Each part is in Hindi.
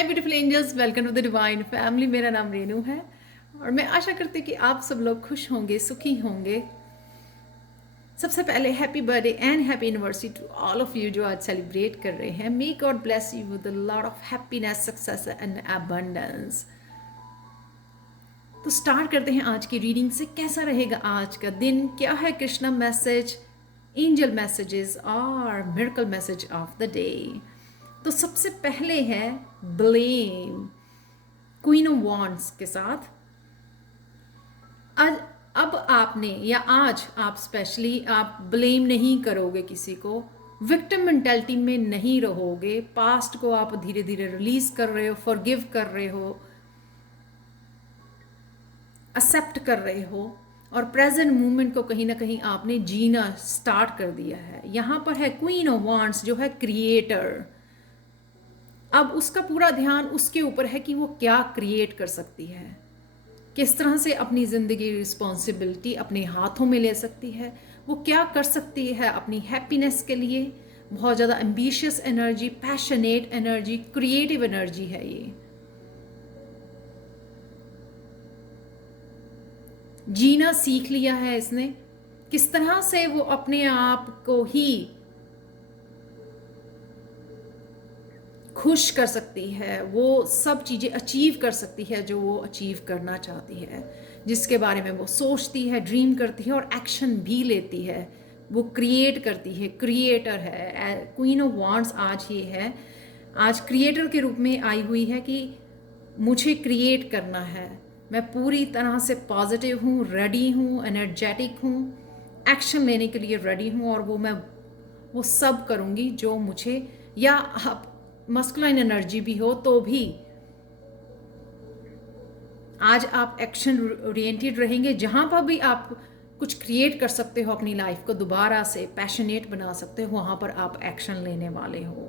Hi beautiful angels, welcome to the divine family. मेरा नाम रेनू है और मैं आशा करती हूँ कि आप सब लोग खुश होंगे, सुखी होंगे। सबसे पहले happy birthday and happy anniversary to all of you जो आज सेलिब्रेट कर रहे हैं। May God bless you with a lot of happiness, success and abundance. तो स्टार्ट करते हैं आज की रीडिंग से। कैसा रहेगा आज का दिन, क्या है कृष्णा मैसेज, एंजल मैसेजेस और miracle message of the day. तो सबसे पहले है ब्लेम, क्वीन ऑफ वॉन्ड्स के साथ। आज अब आपने या आज आप स्पेशली आप ब्लेम नहीं करोगे किसी को, विक्टिम मेंटालिटी में नहीं रहोगे। पास्ट को आप धीरे धीरे रिलीज कर रहे हो, फॉरगिव कर रहे हो, एक्सेप्ट कर रहे हो और प्रेजेंट मोमेंट को कहीं ना कहीं आपने जीना स्टार्ट कर दिया है। यहां पर है क्वीन ऑफ वॉन्ड्स जो है क्रिएटर। अब उसका पूरा ध्यान उसके ऊपर है कि वो क्या क्रिएट कर सकती है, किस तरह से अपनी ज़िंदगी रिस्पॉन्सिबिलिटी अपने हाथों में ले सकती है, वो क्या कर सकती है अपनी हैप्पीनेस के लिए। बहुत ज़्यादा ambitious energy, passionate energy, creative energy है ये। जीना सीख लिया है इसने, किस तरह से वो अपने आप को ही खुश कर सकती है, वो सब चीज़ें अचीव कर सकती है जो वो अचीव करना चाहती है, जिसके बारे में वो सोचती है, ड्रीम करती है और एक्शन भी लेती है। वो क्रिएट करती है, क्रिएटर है। क्वीन ऑफ वॉन्ड्स आज ये है, आज क्रिएटर के रूप में आई हुई है कि मुझे क्रिएट करना है। मैं पूरी तरह से पॉजिटिव हूँ, रेडी हूँ, एनर्जेटिक हूँ, एक्शन लेने के लिए रेडी हूँ और वो सब करूँगी जो मुझे, या आप मस्कुलाइन एनर्जी भी हो तो भी आज आप एक्शन ओरिएंटेड रहेंगे। जहां पर भी आप कुछ क्रिएट कर सकते हो, अपनी लाइफ को दोबारा से पैशनेट बना सकते हो, वहां पर आप एक्शन लेने वाले हो।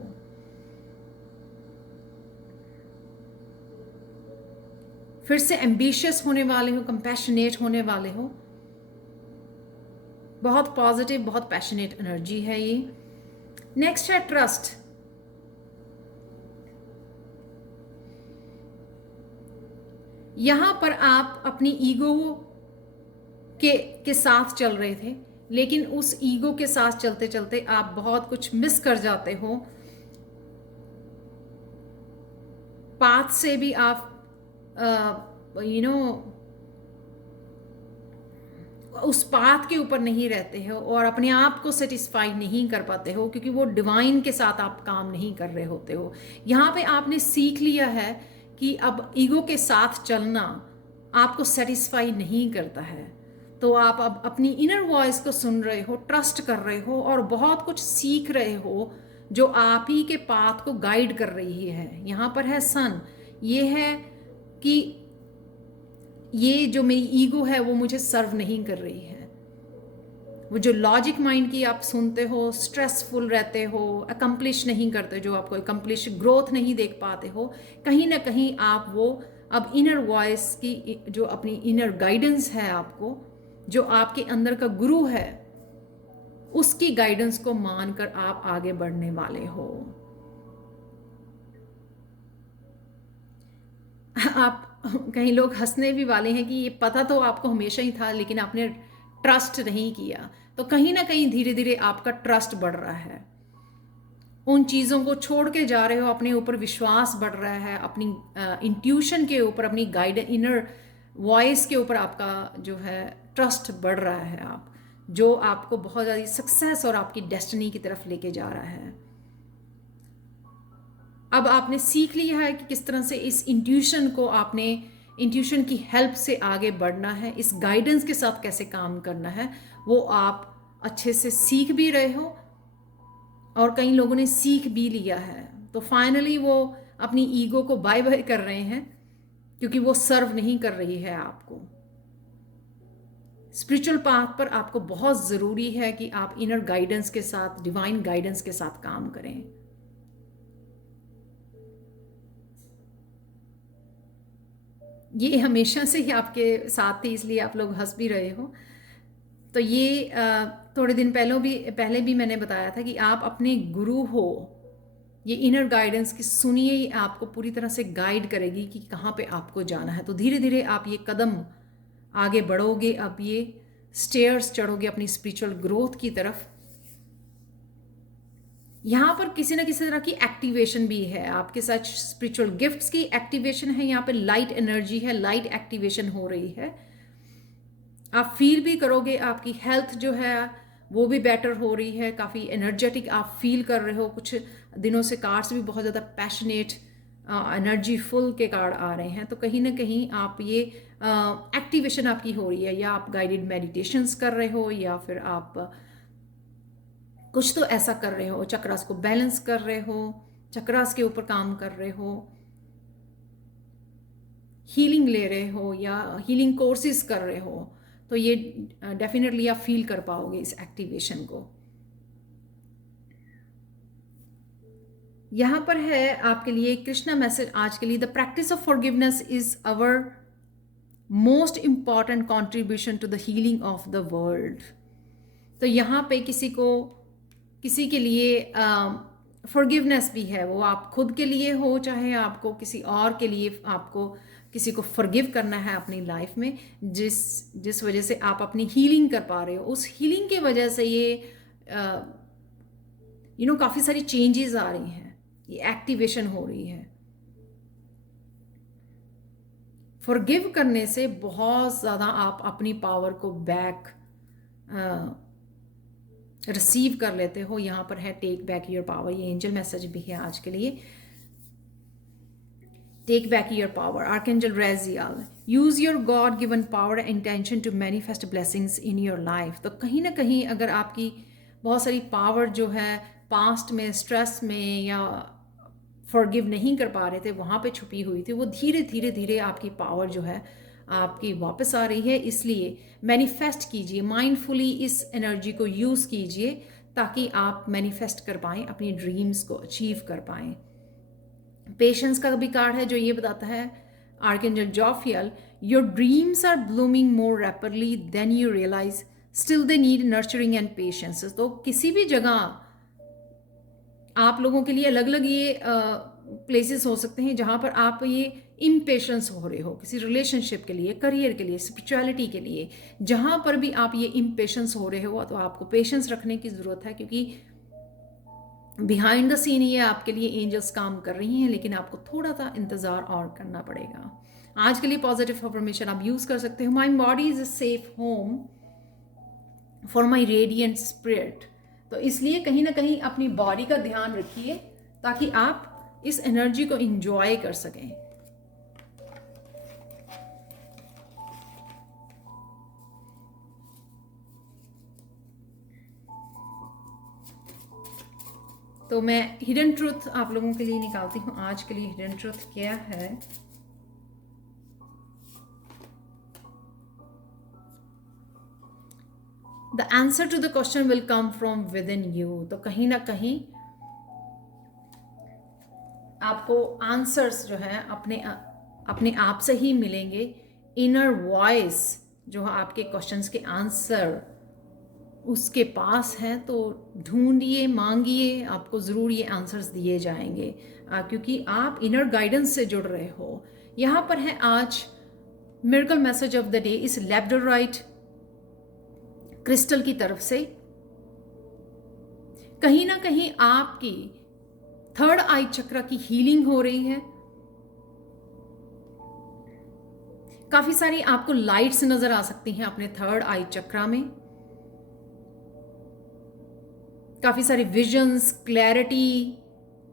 फिर से एम्बिशियस होने वाले हो, कंपैशनेट होने वाले हो। बहुत पॉजिटिव, बहुत पैशनेट एनर्जी है ये। नेक्स्ट है ट्रस्ट। यहां पर आप अपनी ईगो के साथ चल रहे थे, लेकिन उस ईगो के साथ चलते चलते आप बहुत कुछ मिस कर जाते हो। पाथ से भी आप उस पाथ के ऊपर नहीं रहते हो और अपने आप को सेटिस्फाई नहीं कर पाते हो, क्योंकि वो डिवाइन के साथ आप काम नहीं कर रहे होते हो। यहाँ पे आपने सीख लिया है कि अब ईगो के साथ चलना आपको सेटिस्फाई नहीं करता है। तो आप अब अपनी इनर वॉइस को सुन रहे हो, ट्रस्ट कर रहे हो और बहुत कुछ सीख रहे हो जो आप ही के पाथ को गाइड कर रही है। यहाँ पर है सन, ये है कि ये जो मेरी ईगो है वो मुझे सर्व नहीं कर रही है। वो जो लॉजिक माइंड की आप सुनते हो, स्ट्रेसफुल रहते हो, अकम्प्लिश नहीं करते, जो आपको अकम्प्लिश ग्रोथ नहीं देख पाते हो, कहीं ना कहीं आप वो अब इनर वॉइस की जो अपनी इनर गाइडेंस है आपको, जो आपके अंदर का गुरु है, उसकी गाइडेंस को मानकर आप आगे बढ़ने वाले हो। आप कई लोग हंसने भी वाले हैं कि ये पता तो आपको हमेशा ही था, लेकिन आपने ट्रस्ट नहीं किया। तो कहीं ना कहीं धीरे धीरे आपका ट्रस्ट बढ़ रहा है, उन चीज़ों को छोड़ के जा रहे हो, अपने ऊपर विश्वास बढ़ रहा है, अपनी इंट्यूशन के ऊपर, अपनी गाइड इनर वॉइस के ऊपर आपका जो है ट्रस्ट बढ़ रहा है। आप जो आपको बहुत ज़्यादा सक्सेस और आपकी डेस्टिनी की तरफ लेके जा रहा है। अब आपने सीख लिया है कि किस तरह से इस इंट्यूशन को आपने, इंट्यूशन की हेल्प से आगे बढ़ना है, इस गाइडेंस के साथ कैसे काम करना है, वो आप अच्छे से सीख भी रहे हो और कई लोगों ने सीख भी लिया है। तो फाइनली वो अपनी ईगो को बाय बाय कर रहे हैं, क्योंकि वो सर्व नहीं कर रही है आपको। स्पिरिचुअल पाथ पर आपको बहुत ज़रूरी है कि आप इनर गाइडेंस के साथ, डिवाइन गाइडेंस के साथ काम करें। ये हमेशा से ही आपके साथ थी, इसलिए आप लोग हंस भी रहे हो। तो ये थोड़े दिन पहले भी मैंने बताया था कि आप अपने गुरु हो, ये इनर गाइडेंस की सुनिए, ये आपको पूरी तरह से गाइड करेगी कि कहाँ पे आपको जाना है। तो धीरे धीरे आप ये कदम आगे बढ़ोगे, अब ये स्टेयर्स चढ़ोगे अपनी स्पिरिचुअल ग्रोथ की तरफ। यहाँ पर किसी ना किसी तरह की एक्टिवेशन भी है आपके साथ, स्पिरिचुअल गिफ्ट्स की एक्टिवेशन है, यहाँ पे लाइट एनर्जी है, लाइट एक्टिवेशन हो रही है। आप फील भी करोगे, आपकी हेल्थ जो है वो भी बेटर हो रही है, काफ़ी एनर्जेटिक आप फील कर रहे हो। कुछ दिनों से कार्ड्स भी बहुत ज़्यादा पैशनेट, एनर्जी फुल के कार्ड आ रहे हैं। तो कहीं ना कहीं आप ये एक्टिवेशन आपकी हो रही है, या आप गाइडेड मेडिटेशंस कर रहे हो, या फिर आप कुछ तो ऐसा कर रहे हो, चक्रास को बैलेंस कर रहे हो, चक्रास के ऊपर काम कर रहे हो, हीलिंग ले रहे हो, या हीलिंग कोर्सेज कर रहे हो। तो ये डेफिनेटली आप फील कर पाओगे इस एक्टिवेशन को। यहाँ पर है आपके लिए कृष्णा मैसेज आज के लिए, the practice of forgiveness is our most important contribution to the healing of the world. तो यहाँ पे किसी के लिए फॉरगिवनेस भी है, वो आप खुद के लिए हो, चाहे आपको किसी और के लिए, आपको किसी को फॉरगिव करना है अपनी लाइफ में, जिस वजह से आप अपनी हीलिंग कर पा रहे हो। उस हीलिंग के वजह से ये काफ़ी सारी चेंजेस आ रही हैं, ये एक्टिवेशन हो रही है। फॉरगिव करने से बहुत ज़्यादा आप अपनी पावर को बैक रिसीव कर लेते हो। यहाँ पर है टेक बैक योर पावर, ये एंजल मैसेज भी है आज के लिए। Take back your power, archangel Raziel, use your God given power and intention to manifest blessings in your life. तो कहीं ना कहीं अगर आपकी बहुत सारी पावर जो है पास्ट में स्ट्रेस में या फॉरगिव नहीं कर पा रहे थे, वहाँ पे छुपी हुई थी, वो धीरे धीरे धीरे आपकी पावर जो है आपकी वापस आ रही है। इसलिए मैनिफेस्ट कीजिए, माइंडफुली इस एनर्जी को यूज़ कीजिए ताकि आप मैनिफेस्ट कर पाएँ, अपनी ड्रीम्स को अचीव कर पाएँ। पेशेंस का भी कार्ड है जो ये बताता है, archangel Jophiel, your dreams are blooming more rapidly than you realize, still they need nurturing and patience. तो किसी भी जगह आप लोगों के लिए अलग अलग ये प्लेसेस हो सकते हैं जहाँ पर आप ये इम्पेशेंस हो रहे हो, किसी रिलेशनशिप के लिए, करियर के लिए, स्पिरिचुअलिटी के लिए, जहाँ पर भी आप ये इम्पेशेंस हो रहे हो, तो आपको पेशेंस रखने की ज़रूरत है, क्योंकि बिहाइंड द सीन ये आपके लिए एंजल्स काम कर रही हैं, लेकिन आपको थोड़ा सा इंतज़ार और करना पड़ेगा। आज के लिए पॉजिटिव अफर्मेशन आप यूज़ कर सकते हो, my body is a safe home for my radiant spirit. तो इसलिए कहीं ना कहीं अपनी बॉडी का ध्यान रखिए ताकि आप इस एनर्जी को इंजॉय कर सकें। तो मैं हिडन ट्रूथ आप लोगों के लिए निकालती हूँ आज के लिए। हिडन ट्रूथ क्या है? The answer to the question will come from within you. तो कहीं ना कहीं आपको आंसर्स जो है अपने आप से ही मिलेंगे। इनर वॉइस जो आपके क्वेश्चंस के आंसर उसके पास है, तो ढूंढिए, मांगिए, आपको ज़रूर ये आंसर्स दिए जाएंगे, क्योंकि आप इनर गाइडेंस से जुड़ रहे हो। यहाँ पर है आज miracle message of the day इस लैब्डोराइट क्रिस्टल की तरफ से। कहीं ना कहीं आपकी थर्ड आई चक्र की हीलिंग हो रही है। काफी सारी आपको लाइट्स नजर आ सकती हैं अपने थर्ड आई चक्र में, काफी सारी विजन्स, क्लैरिटी,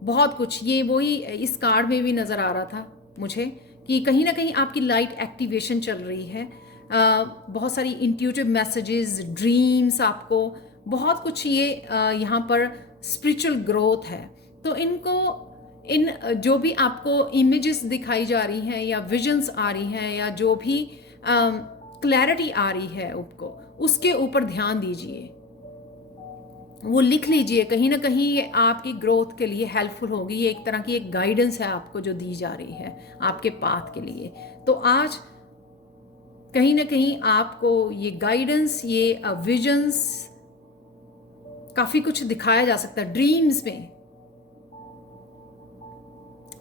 बहुत कुछ। ये वही इस कार्ड में भी नजर आ रहा था मुझे कि कहीं ना कहीं आपकी लाइट एक्टिवेशन चल रही है। बहुत सारी इंट्यूटिव मैसेजेस, ड्रीम्स, आपको बहुत कुछ ये यहाँ पर स्पिरिचुअल ग्रोथ है। तो इन जो भी आपको इमेजेस दिखाई जा रही हैं या विजन्स आ रही हैं या जो भी क्लैरिटी आ रही है उसके ऊपर ध्यान दीजिए, वो लिख लीजिए। कहीं ना कहीं ये आपकी ग्रोथ के लिए हेल्पफुल होगी। ये एक तरह की एक गाइडेंस है आपको जो दी जा रही है आपके पाथ के लिए। तो आज कहीं ना कहीं आपको ये गाइडेंस, ये विजन्स, काफ़ी कुछ दिखाया जा सकता है ड्रीम्स में।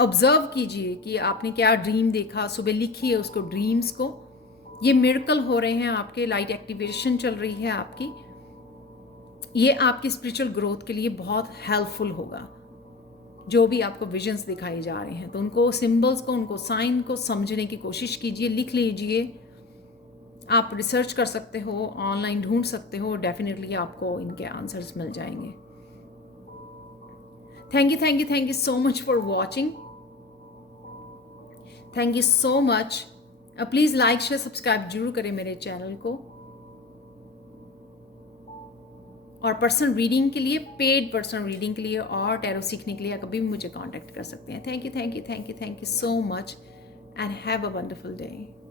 ऑब्जर्व कीजिए कि आपने क्या ड्रीम देखा, सुबह लिखिए उसको, ड्रीम्स को। ये मिरेकल हो रहे हैं आपके, लाइट एक्टिवेशन चल रही है आपकी, ये आपकी स्पिरिचुअल ग्रोथ के लिए बहुत हेल्पफुल होगा। जो भी आपको विजन्स दिखाए जा रहे हैं तो उनको, सिंबल्स को, उनको साइन को समझने की कोशिश कीजिए, लिख लीजिए। आप रिसर्च कर सकते हो, ऑनलाइन ढूंढ सकते हो, डेफिनेटली आपको इनके आंसर्स मिल जाएंगे। Thank you so much for watching. Thank you so much. Please like share subscribe जरूर करें मेरे चैनल को। और पर्सनल रीडिंग के लिए, पेड पर्सनल रीडिंग के लिए और टैरो सीखने के लिए कभी भी मुझे कांटेक्ट कर सकते हैं। Thank you so much and have a wonderful day.